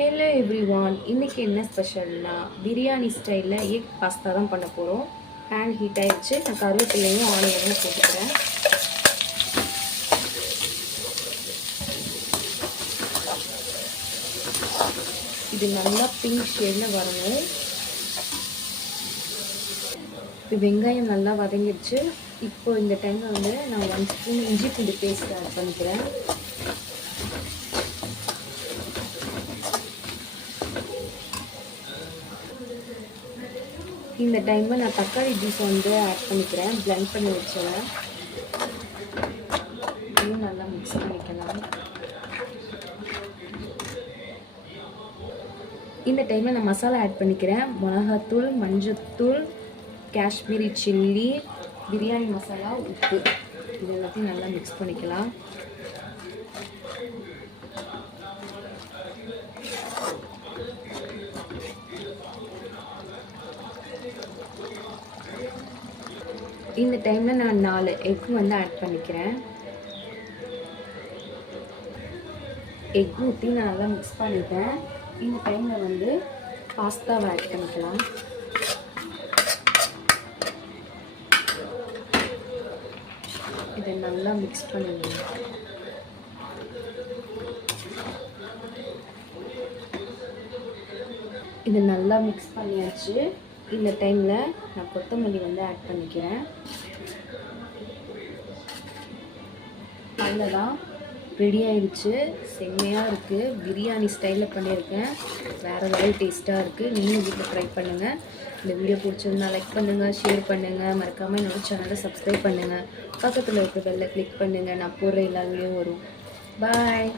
Hello everyone, இன்றைக்கி என்ன ஸ்பெஷல்னா பிரியாணி ஸ்டைலில் எக் பாஸ்தா தான் பண்ண போகிறோம். பேன் ஹீட் ஆகிடுச்சு. நான் கருவேப்பிலையும் ஆனியனும் போட்டுக்கிறேன். இது நல்லா பிங்க் ஷேடில் வரணும். இப்போ வெங்காயம் நல்லா வதங்கிடுச்சு. இப்போ இந்த டைமில் வந்து நான் 1 ஸ்பூன் இஞ்சி பூண்டு பேஸ்ட் ஆட் பண்ணிக்கிறேன். இந்த டைமில் நான் தக்காளி ஜூஸ் வந்து ஆட் பண்ணிக்கிறேன். பிளெண்ட் பண்ணி வச்சுறேன். இதையும் நல்லா மிக்ஸ் பண்ணிக்கலாம். இந்த டைமில் நான் மசாலா ஆட் பண்ணிக்கிறேன். மிளகாத்தூள், மஞ்சத்தூள், காஷ்மீரி சில்லி, பிரியாணி மசாலா, உப்பு, இது எல்லாத்தையும் நல்லா மிக்ஸ் பண்ணிக்கலாம். இந்த டைமில் நான் 4 எக் வந்து ஆட் பண்ணிக்கிறேன். எக் ஊற்றி நான் நல்லா மிக்ஸ் பண்ணிட்டேன். இந்த டைமில் வந்து பாஸ்தாவை ஆட் பண்ணிக்கலாம். இதை நல்லா மிக்ஸ் பண்ணிடுங்க. இதை நல்லா மிக்ஸ் பண்ணியாச்சு. இந்த டைமில் நான் கொத்தமல்லி வந்து ஆட் பண்ணிக்கிறேன். அவ்வளோதான், ரெடி ஆயிடுச்சு. செம்மையாக இருக்குது. பிரியாணி ஸ்டைலில் பண்ணியிருக்கேன். வேறு லெவல் டேஸ்ட்டாக இருக்குது. நீங்களும் வீட்டில் ட்ரை பண்ணுங்கள். இந்த வீடியோ பிடிச்சிருந்தா லைக் பண்ணுங்கள், ஷேர் பண்ணுங்கள். மறக்காமல் என்னோட சேனலை சப்ஸ்கிரைப் பண்ணுங்கள். பக்கத்தில் இருக்க பெல்லை கிளிக் பண்ணுங்கள். நான் போடுற எல்லா வீடியோவும் வரும். பாய்.